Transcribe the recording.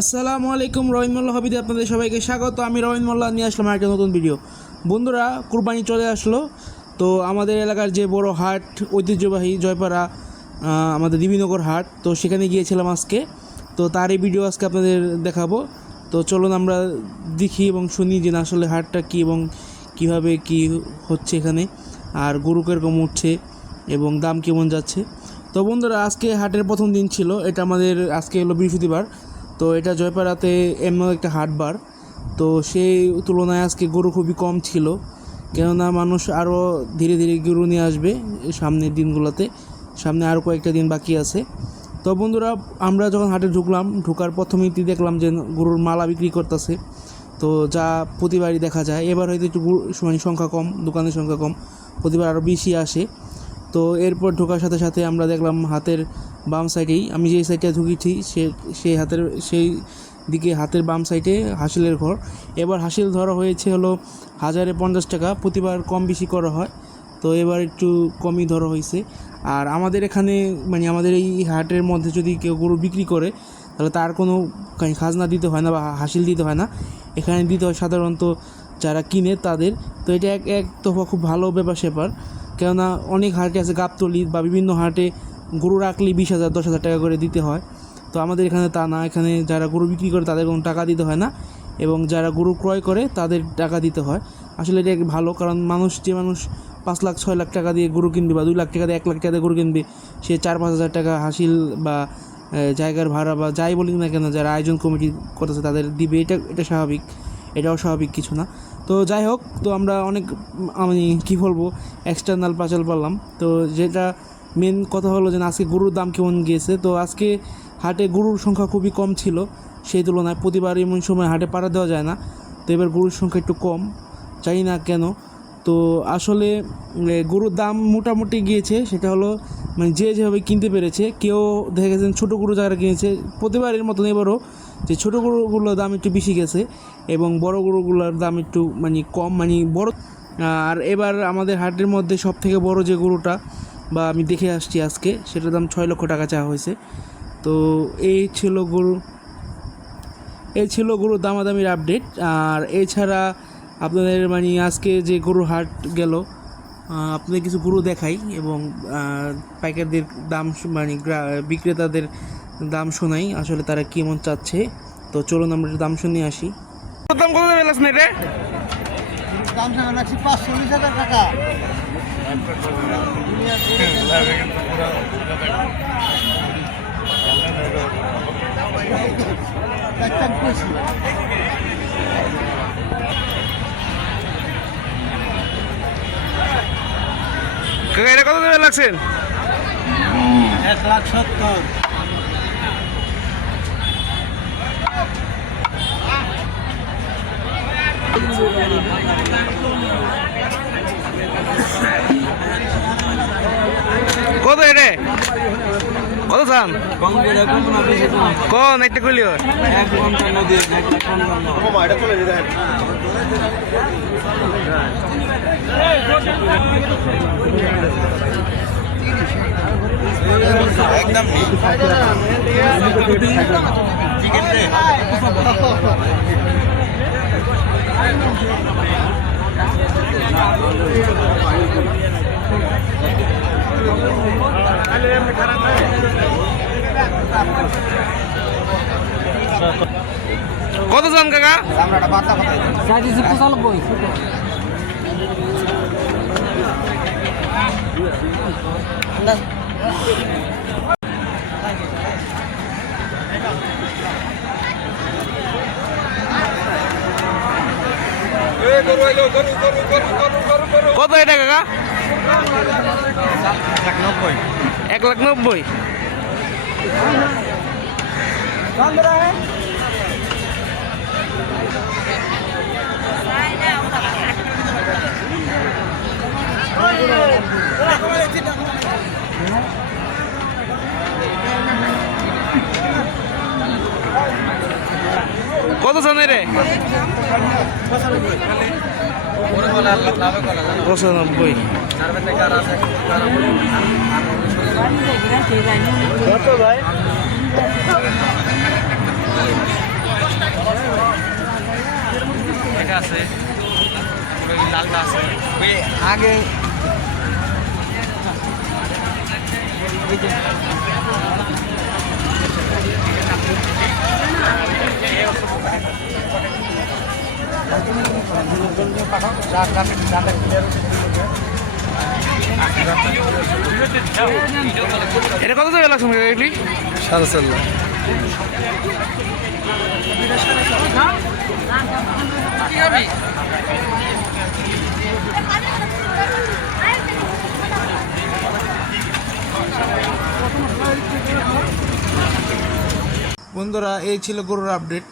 আসসালামু আলাইকুম, রহিন মোল্লা হবিতে আপনাদের সবাইকে স্বাগত। আমি রহিন মোল্লা নিয়ে আসলাম একটা নতুন ভিডিও। বন্ধুরা, কুরবানি চলে আসলো, তো আমাদের এলাকার যে বড় হাট, ঐতিহ্যবাহী জয়পাড়া আমাদের দেবীনগর হাট, তো সেখানে গিয়েছিলাম আজকে। তো তারই ভিডিও আজকে আপনাদের দেখাবো। তো চলুন আমরা দেখি এবং শুনি যে আসলে হাটটা কী এবং কীভাবে কী হচ্ছে এখানে, আর গরু কীরকম উঠছে এবং দাম কেমন যাচ্ছে। তো বন্ধুরা, আজকে হাটের প্রথম দিন ছিল, এটা আমাদের আজকে হলো বৃহস্পতিবার। তো এটা জয়পাড়াতে এমন একটা হাটবার, তো সেই তুলনায় আজকে গরু খুবই কম ছিল, কেননা মানুষ আরও ধীরে ধীরে গরু নিয়ে আসবে সামনের দিনগুলোতে। সামনে আরও কয়েকটা দিন বাকি আছে। তো বন্ধুরা, আমরা যখন হাটে ঢোকার প্রথমেই দেখলাম যে গরুর মালা বিক্রি করতেছে, তো যা প্রতিবারই দেখা যায়। এবার হয়তো একটু সংখ্যা কম, দোকানের সংখ্যা কম, প্রতিবার আরও বেশি আসে। তো এরপর ঢোকার সাথে সাথে আমরা দেখলাম হাতের বাম সাইডেই, আমি যেই সাইডে ঢুকেছি সেই দিকে হাতের বাম সাইডে হাসিলের ঘর। এবার হাসিল ধরা হয়েছে হলো 1050 টাকা, প্রতিবার কম বেশি করা হয়, তো এবার একটু কমই ধরা হয়েছে। আর আমাদের এখানে আমাদের এই হাটের মধ্যে যদি কেউ গরু বিক্রি করে, তাহলে তার কোনো খাজনা দিতে হয় না বা হাসিল দিতে হয় না, এখানে দিতে হয় সাধারণত যারা কিনে তাদের। তো এটা এক তোফা খুব ভালো ব্যাপার স্যাপার, কেননা অনেক হাটে আছে গাবতলি বা বিভিন্ন হাটে গরু রাখলেই 20,000 10,000 টাকা করে দিতে হয়। তো আমাদের এখানে তা না, এখানে যারা গরু বিক্রি করে তাদের কোনো টাকা দিতে হয় না, এবং যারা গরু ক্রয় করে তাদের টাকা দিতে হয়। আসলে এটা ভালো, কারণ মানুষ 5 লাখ 6 লাখ টাকা দিয়ে গরু কিনবে বা 2 লাখ টাকা দিয়ে 1 লাখ টাকা দিয়ে গরু কিনবে, সে 4-5 হাজার টাকা হাসিল বা জায়গার ভাড়া বা যাই বলি না কেন যারা আয়োজন কমিটি করতেছে তাদের দিবে। এটা স্বাভাবিক, এটাও স্বাভাবিক কিছু না। তো যাই হোক, তো আমরা অনেক কী বলবো এক্সটার্নাল পাচাল পারলাম। তো যেটা মেন কথা হলো যে আজকে গরুর দাম কেমন গিয়েছে। তো আজকে হাটে গরুর সংখ্যা খুবই কম ছিল সেই তুলনায়। প্রতিবার এমন সময় হাটে পাড়া দেওয়া যায় না, তো এবার গরুর সংখ্যা একটু কম, জানি না কেন। তো আসলে গরুর দাম মোটামুটি গিয়েছে, সেটা হলো যে যেভাবে কিনতে পেরেছে। কেউ দেখা গেছেন ছোটো গরু যারা কিনেছে প্রতিবারের মতন এবারও, যে ছোটো গরুগুলোর দাম একটু বেশি গেছে এবং বড় গরুগুলোর দাম একটু কম বড়। আর এবার আমাদের হাটের মধ্যে সব থেকে বড় যে গরুটা বা আমি দেখে আসছি আজকে, সেটার দাম 6 লক্ষ টাকা চাওয়া হয়েছে। তো এই ছিল গরুর দামাদামির আপডেট। আর এছাড়া আপনাদের আজকে যে গরু হাট গেল, আপনাদের কিছু গরু দেখাই এবং পাইকারদের দাম বিক্রেতাদের দাম শোনাই, আসলে তারা কেমন চাচ্ছে। তো চলুন আমরা একটু দাম শুনে আসি। দাম কত দেবে লাস রে? দাম রাখছি 45,000 টাকা। এটা কত দেবে লাগছেন? 1,70,000। কত এটা? কত চান? কোন একটা খুলিও একদম কত জন কাকা? কত এটা কাকা? 1,90,000। কত জানে রে? 95। ভাই আছে, ওই লালটা আছে, ওই আগে ওই যে এটা কত টাকা লাগছে এগুলি? 4.5 লাখ। বন্ধুরা এই ছিল গরুর আপডেট।